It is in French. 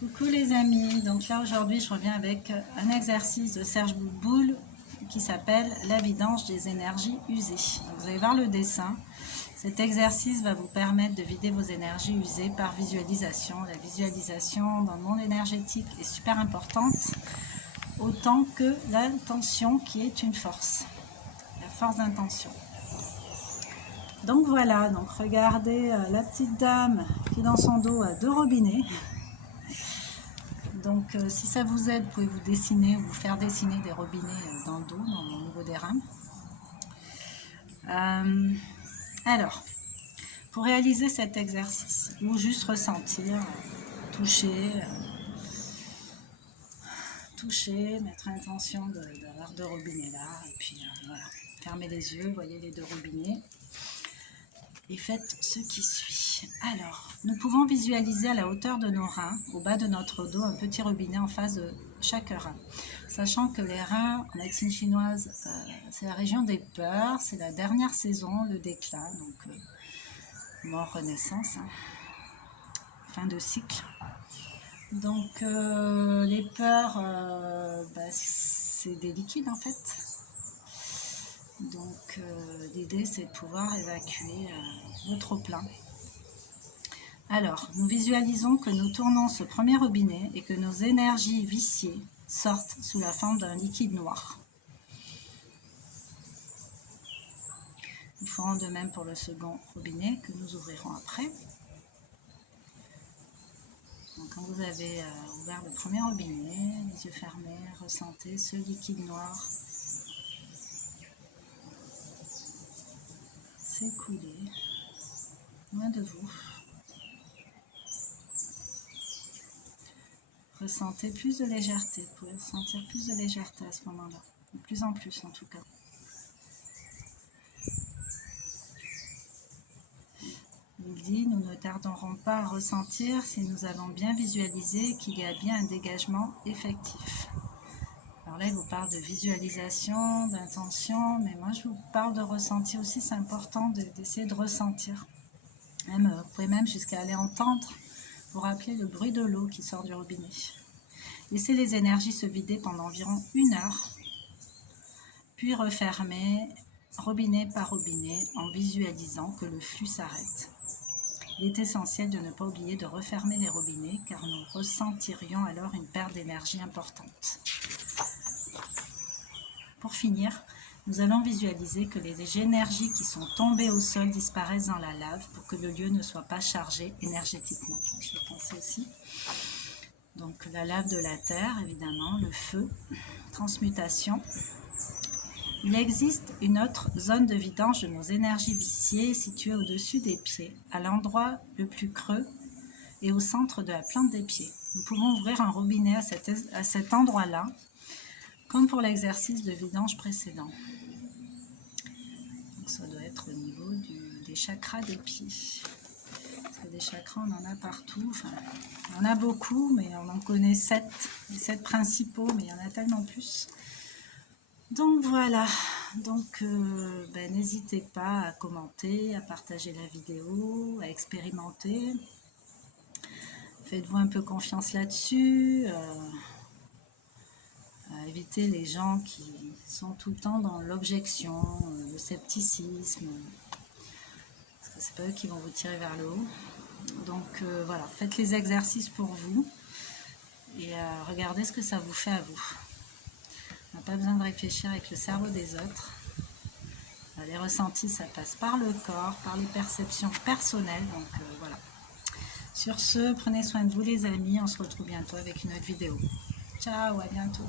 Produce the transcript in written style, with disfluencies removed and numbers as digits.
Coucou les amis, donc là aujourd'hui je reviens avec un exercice de Serge Boudboul qui s'appelle la vidange des énergies usées. Donc, vous allez voir le dessin. Cet exercice va vous permettre de vider vos énergies usées par visualisation. La visualisation dans le monde énergétique est super importante, autant que l'intention qui est une force, la force d'intention. Donc voilà, donc regardez la petite dame qui dans son dos a 2 robinets. Donc si ça vous aide, vous pouvez vous dessiner ou vous faire dessiner des robinets dans le dos, au niveau des reins. Alors, pour réaliser cet exercice, ou juste ressentir, toucher, mettre l'intention d'avoir 2 robinets là, et puis voilà, fermez les yeux, voyez les 2 robinets. Et faites ce qui suit. Alors, nous pouvons visualiser à la hauteur de nos reins, au bas de notre dos, un petit robinet en face de chaque rein. Sachant que les reins, en médecine chinoise, c'est la région des peurs, c'est la dernière saison, le déclin, donc mort, renaissance, fin de cycle. Donc, les peurs, c'est des liquides en fait. Donc l'idée c'est de pouvoir évacuer le trop-plein. Alors, nous visualisons que nous tournons ce premier robinet et que nos énergies viciées sortent sous la forme d'un liquide noir. Nous ferons de même pour le second robinet que nous ouvrirons après. Donc, quand vous avez ouvert le premier robinet, les yeux fermés, ressentez ce liquide noir s'écouler loin de vous. Ressentez plus de légèreté, vous pouvez ressentir plus de légèreté à ce moment-là, de plus en plus en tout cas. Il dit, nous ne tarderons pas à ressentir si nous avons bien visualisé qu'il y a bien un dégagement effectif. Alors là, il vous parle de visualisation, d'intention, mais moi je vous parle de ressenti aussi, c'est important d'essayer de ressentir. Même, vous pouvez même jusqu'à aller entendre, vous rappeler le bruit de l'eau qui sort du robinet. Laissez les énergies se vider pendant environ 1 heure, puis refermer robinet par robinet en visualisant que le flux s'arrête. Il est essentiel de ne pas oublier de refermer les robinets car nous ressentirions alors une perte d'énergie importante. Pour finir, nous allons visualiser que les énergies qui sont tombées au sol disparaissent dans la lave pour que le lieu ne soit pas chargé énergétiquement. Je vais penser aussi. Donc la lave de la terre, évidemment, le feu, transmutation. Il existe une autre zone de vidange de nos énergies viciées située au-dessus des pieds, à l'endroit le plus creux et au centre de la plante des pieds. Nous pouvons ouvrir un robinet à cet endroit-là, comme pour l'exercice de vidange précédent. Donc ça doit être au niveau des chakras des pieds. Parce que des chakras, on en a partout. Enfin, on en a beaucoup, mais on en connaît 7. Les 7 principaux, mais il y en a tellement plus. Donc voilà. Donc n'hésitez pas à commenter, à partager la vidéo, à expérimenter. Faites-vous un peu confiance là-dessus. Éviter les gens qui sont tout le temps dans l'objection, le scepticisme, parce que c'est pas eux qui vont vous tirer vers le haut. Donc voilà, faites les exercices pour vous et regardez ce que ça vous fait à vous. On n'a pas besoin de réfléchir avec le cerveau des autres. Les ressentis, ça passe par le corps, par les perceptions personnelles, donc voilà. Sur ce, prenez soin de vous les amis, on se retrouve bientôt avec une autre vidéo. Ciao, à bientôt.